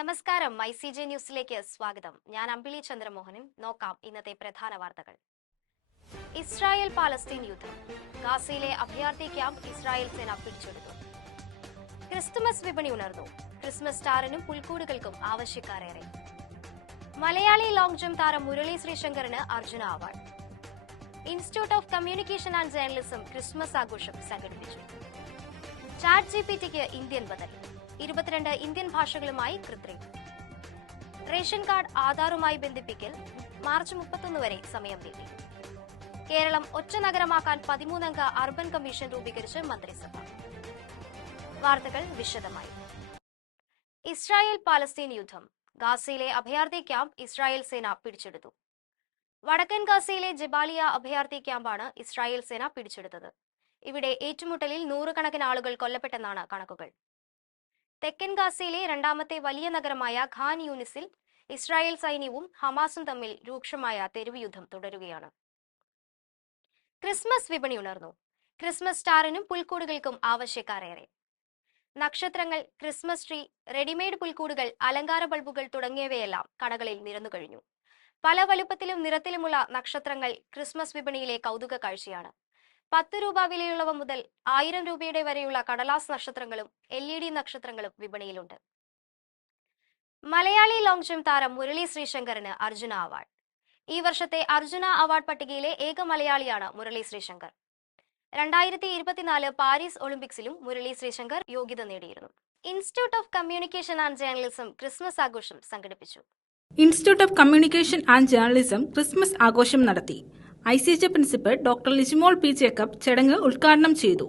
നമസ്കാരം. ICJ ന്യൂസിലേക്ക് സ്വാഗതം. ഞാൻ അമ്പിളി ചന്ദ്രമോഹനൻ. നോക്കാം ഇന്നത്തെ പ്രധാന വാർത്തകൾ. ഇസ്രായേൽ പാലസ്തീൻ യുദ്ധം. ഗാസയിലെ അഭയാർത്ഥി ക്യാമ്പ് ഇസ്രായേൽ സേന പിടിച്ചെടുത്തു. ക്രിസ്തുമസ് വിപണി ഉണർന്നു. ക്രിസ്മസ് സ്റ്റാറിനും പുൽക്കൂടുകൾക്കും ആവശ്യക്കാരേറെ. മലയാളി ലോങ് ജംപ് താരം മുരളി ശ്രീശങ്കറിന് Arjuna award. Institute of communication and journalism Christmas ആഘോഷം സംഘടിപ്പിച്ചു. ചാറ്റ് ജിപിടിക്ക് ഇന്ത്യൻ ബദൽ. 22 ഇന്ത്യൻ ഭാഷകളുമായി കൃത്രിം. റേഷൻ കാർഡ് ആധാറുമായി ബന്ധിപ്പിക്കൽ മാർച്ച് 31 വരെ സമയം നീട്ടി. കേരളം ഒറ്റ നഗരമാക്കാൻ 13 അംഗ അർബൻ കമ്മീഷൻ രൂപീകരിച്ച് മന്ത്രിസഭ. വാർത്തകൾ വിശദമായി. ഇസ്രായേൽ പാലസ്തീൻ യുദ്ധം. ഗാസയിലെ അഭയാർത്ഥി ക്യാമ്പ് ഇസ്രായേൽ സേന പിടിച്ചെടുത്തു. വടക്കൻ ഗാസയിലെ ജബാലിയ അഭയാർത്ഥി ക്യാമ്പാണ് ഇസ്രായേൽ സേന പിടിച്ചെടുത്തത്. ഇവിടെ ഏറ്റുമുട്ടലിൽ 100 കണക്കിന് ആളുകൾ കൊല്ലപ്പെട്ടെന്നാണ് കണക്കുകൾ. തെക്കൻ ഗാസയിലെ രണ്ടാമത്തെ വലിയ നഗരമായ ഖാൻ യൂനിസിൽ ഇസ്രായേൽ സൈന്യവും ഹമാസും തമ്മിൽ രൂക്ഷമായ തെരുവ് യുദ്ധം തുടരുകയാണ്. ക്രിസ്മസ് വിപണി ഉണർന്നു. ക്രിസ്മസ് സ്റ്റാറിനും പുൽക്കൂടുകൾക്കും ആവശ്യക്കാരേറെ. നക്ഷത്രങ്ങൾ, ക്രിസ്മസ് ട്രീ, റെഡിമെയ്ഡ് പുൽക്കൂടുകൾ, അലങ്കാര ബൾബുകൾ തുടങ്ങിയവയെല്ലാം കടകളിൽ നിരന്നു കഴിഞ്ഞു. പല വലുപ്പത്തിലും നിറത്തിലുമുള്ള നക്ഷത്രങ്ങൾ ക്രിസ്മസ് വിപണിയിലെ കൗതുക കാഴ്ചയാണ്. 10 രൂപ വിലയുള്ളവ മുതൽ 1000 രൂപയുടെ വരെയുള്ള കടലാസ് നക്ഷത്രങ്ങളും LED നക്ഷത്രങ്ങളും വിപണിയിലുണ്ട്. മലയാളി ലോങ് ജംപ് താരം മുരളി ശ്രീശങ്കറിന് അർജുന അവാർഡ്. ഈ വർഷത്തെ അർജുന അവാർഡ് പട്ടികയിലെ ഏക മലയാളിയാണ് മുരളി ശ്രീശങ്കർ. 2024 പാരീസ് ഒളിമ്പിക്സിലും മുരളി ശ്രീശങ്കർ യോഗ്യത നേടിയിരുന്നു. Institute of communication and journalism Christmas ആഘോഷം സംഘടിപ്പിച്ചു. Institute of communication and journalism Christmas ആഘോഷം നടത്തി. ICJ principal doctor Lijimol P Jacob ചടങ്ങ് ഉദ്ഘാടനം ചെയ്തു.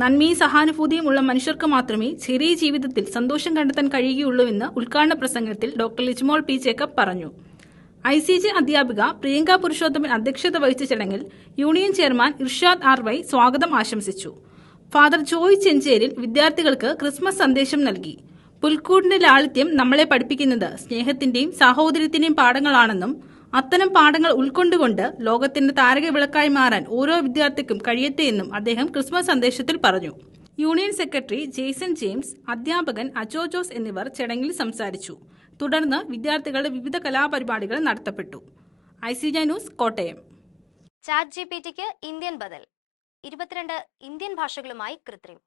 നന്മയും സഹാനുഭൂതിയും ഉള്ള മനുഷ്യർക്ക് മാത്രമേ ചെറിയ ജീവിതത്തിൽ സന്തോഷം കണ്ടെത്താൻ കഴിയുകയുള്ളൂവെന്ന് ഉദ്ഘാടന പ്രസംഗത്തിൽ ഡോക്ടർ ലിജിമോൾ പി ജേക്കബ് പറഞ്ഞു. ICJ അധ്യാപിക പ്രിയങ്ക പുരുഷോത്തമൻ അധ്യക്ഷത വഹിച്ച ചടങ്ങിൽ യൂണിയൻ ചെയർമാൻ ഇർഷാദ് RY സ്വാഗതം ആശംസിച്ചു. ഫാദർ ജോയ് ചെഞ്ചേരിൽ വിദ്യാർത്ഥികൾക്ക് ക്രിസ്മസ് സന്ദേശം നൽകി. പുൽക്കൂടിന്റെ ലാളിത്യം നമ്മളെ പഠിപ്പിക്കുന്നത് സ്നേഹത്തിന്റെയും സാഹോദര്യത്തിന്റെയും പാഠങ്ങളാണെന്നും അത്തരം പാഠങ്ങൾ ഉൾക്കൊണ്ടുകൊണ്ട് ലോകത്തിന്റെ താരക വിളക്കായി മാറാൻ ഓരോ വിദ്യാർത്ഥിക്കും കഴിയട്ടെ എന്നും അദ്ദേഹം ക്രിസ്മസ് സന്ദേശത്തിൽ പറഞ്ഞു. യൂണിയൻ സെക്രട്ടറി ജെയ്സൺ ജെയിംസ്, അധ്യാപകൻ അജോ ജോസ് എന്നിവർ ചടങ്ങിൽ സംസാരിച്ചു. തുടർന്ന് വിദ്യാർത്ഥികളുടെ വിവിധ കലാപരിപാടികൾ നടത്തപ്പെട്ടു. ICJ news, Kottayam. ചാറ്റ് ജിപിടിക്ക് ഇന്ത്യൻ ബദൽ. 22 ഇന്ത്യൻ ഭാഷകളുമായി കൃത്രിം.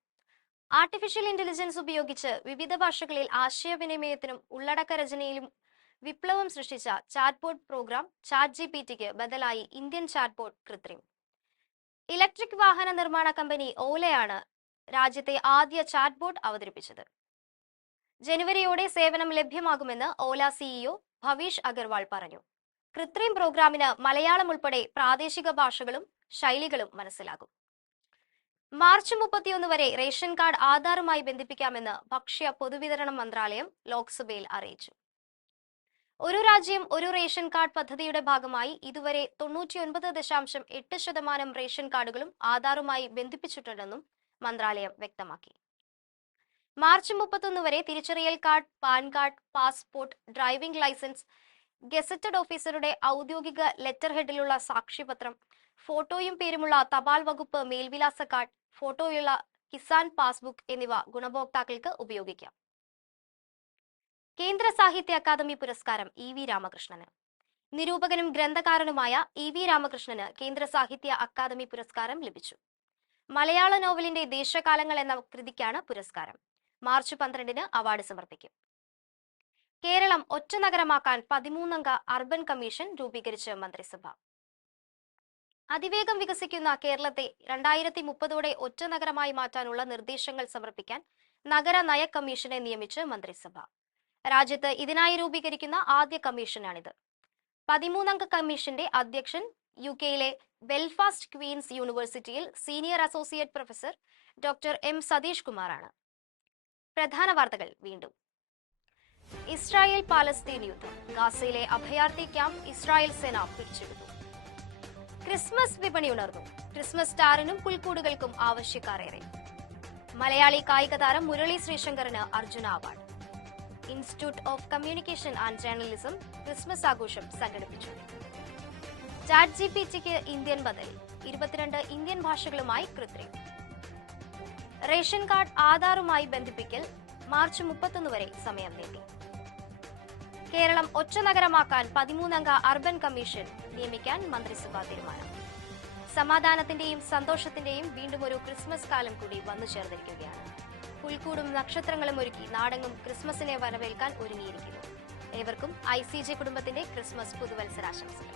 ആർട്ടിഫിഷ്യൽ ഇന്റലിജൻസ് ഉപയോഗിച്ച് വിവിധ ഭാഷകളിൽ ആശയവിനിമയത്തിനും ഉള്ളടക്ക രചനയിലും വിപ്ലവം സൃഷ്ടിച്ച ചാറ്റ്ബോട്ട് പ്രോഗ്രാം ചാറ്റ് ജിപിടിക്ക് ബദലായി ഇന്ത്യൻ ചാറ്റ്ബോട്ട് കൃത്രിം. ഇലക്ട്രിക് വാഹന നിർമ്മാണ കമ്പനി ഓലയാണ് രാജ്യത്തെ ആദ്യ ചാറ്റ്ബോട്ട് അവതരിപ്പിച്ചത്. ജനുവരിയോടെ സേവനം ലഭ്യമാകുമെന്ന് ഓല CEO ഭവീഷ് അഗർവാൾ പറഞ്ഞു. കൃത്രിം പ്രോഗ്രാമിന് മലയാളം ഉൾപ്പെടെ പ്രാദേശിക ഭാഷകളും ശൈലികളും മനസ്സിലാകും. മാർച്ച് 31 വരെ റേഷൻ കാർഡ് ആധാറുമായി ബന്ധിപ്പിക്കാമെന്ന് ഭക്ഷ്യ പൊതുവിതരണ മന്ത്രാലയം ലോക്സഭയിൽ അറിയിച്ചു. ഒരു രാജ്യം ഒരു റേഷൻ കാർഡ് പദ്ധതിയുടെ ഭാഗമായി ഇതുവരെ 99.8% റേഷൻ കാർഡുകളും ആധാറുമായി ബന്ധിപ്പിച്ചിട്ടുണ്ടെന്നും മന്ത്രാലയം വ്യക്തമാക്കി. മാർച്ച് 31 വരെ തിരിച്ചറിയൽ card, PAN card, passport, driving licence, gazetted ഓഫീസറുടെ ഔദ്യോഗിക ലെറ്റർ ഹെഡിലുള്ള സാക്ഷ്യപത്രം, ഫോട്ടോയും പേരുമുള്ള തപാൽ വകുപ്പ് മേൽവിലാസ കാർഡ്, ഫോട്ടോയുള്ള കിസാൻ പാസ്ബുക്ക് എന്നിവ ഗുണഭോക്താക്കൾക്ക് ഉപയോഗിക്കാം. കേന്ദ്ര സാഹിത്യ അക്കാദമി പുരസ്കാരം EV രാമകൃഷ്ണന്. നിരൂപകനും ഗ്രന്ഥകാരനുമായ EV രാമകൃഷ്ണന് കേന്ദ്ര സാഹിത്യ അക്കാദമി പുരസ്കാരം ലഭിച്ചു. മലയാള നോവലിന്റെ ദേശകാലങ്ങൾ എന്ന കൃതിക്കാണ് പുരസ്കാരം. മാർച്ച് 12 അവാർഡ് സമർപ്പിക്കും. കേരളം ഒറ്റ നഗരമാക്കാൻ 13 അംഗ അർബൻ കമ്മീഷൻ രൂപീകരിച്ച് മന്ത്രിസഭ. അതിവേഗം വികസിക്കുന്ന കേരളത്തെ 2030 ഒറ്റ നഗരമായി മാറ്റാനുള്ള നിർദ്ദേശങ്ങൾ സമർപ്പിക്കാൻ നഗര നയ കമ്മീഷനെ നിയമിച്ച് മന്ത്രിസഭ. രാജ്യത്ത് ഇതിനായി രൂപീകരിക്കുന്ന ആദ്യ കമ്മീഷനാണിത്. 13 അംഗ കമ്മീഷന്റെ അധ്യക്ഷൻ UK ബെൽഫാസ്റ്റ് ക്വീൻസ് യൂണിവേഴ്സിറ്റിയിൽ senior associate professor doctor M Satish കുമാറാണ്. പ്രധാന വാർത്തകൾ വീണ്ടും. ഇസ്രായേൽ പാലസ്തീൻ യുദ്ധം. ഗാസയിലെ അഭയാർത്ഥി ക്യാമ്പ് ഇസ്രായേൽ സേന പിടിച്ചെടുത്തു. ക്രിസ്മസ് വിപണി ഉണർന്നു. ക്രിസ്മസ് സ്റ്റാറിനും പുൽക്കൂടുകൾക്കും ആവശ്യക്കാരേറെ. മലയാളി കായിക താരം മുരളി ശ്രീശങ്കറിന് Arjuna award. Institute of communication and journalism Christmas ആഘോഷം സംഘടിപ്പിച്ചു. ചാറ്റ് ജിപിടിക്ക് ഇന്ത്യൻ ബദൽ. 22 ഇന്ത്യൻ ഭാഷകളുമായി കൃത്രിം. റേഷൻ കാർഡ് ആധാറുമായി ബന്ധിപ്പിക്കൽ മാർച്ച് 31 വരെ സമയം നീട്ടി. കേരളം ഒറ്റ നഗരമാക്കാൻ 13-അംഗ അർബൻ കമ്മീഷൻ നിയമിക്കാൻ മന്ത്രിസഭാ തീരുമാനം. സമാധാനത്തിന്റെയും സന്തോഷത്തിന്റെയും വീണ്ടും ഒരു ക്രിസ്മസ് കാലം കൂടി വന്നു ചേർന്നിരിക്കുകയാണ്. പുൽക്കൂടും നക്ഷത്രങ്ങളും ഒരുക്കി നാടെങ്ങും ക്രിസ്മസിനെ വരവേൽക്കാൻ ഒരുങ്ങിയിരിക്കുന്നു. ഏവർക്കും ICJ കുടുംബത്തിന്റെ ക്രിസ്മസ് പുതുവത്സരാശംസകൾ.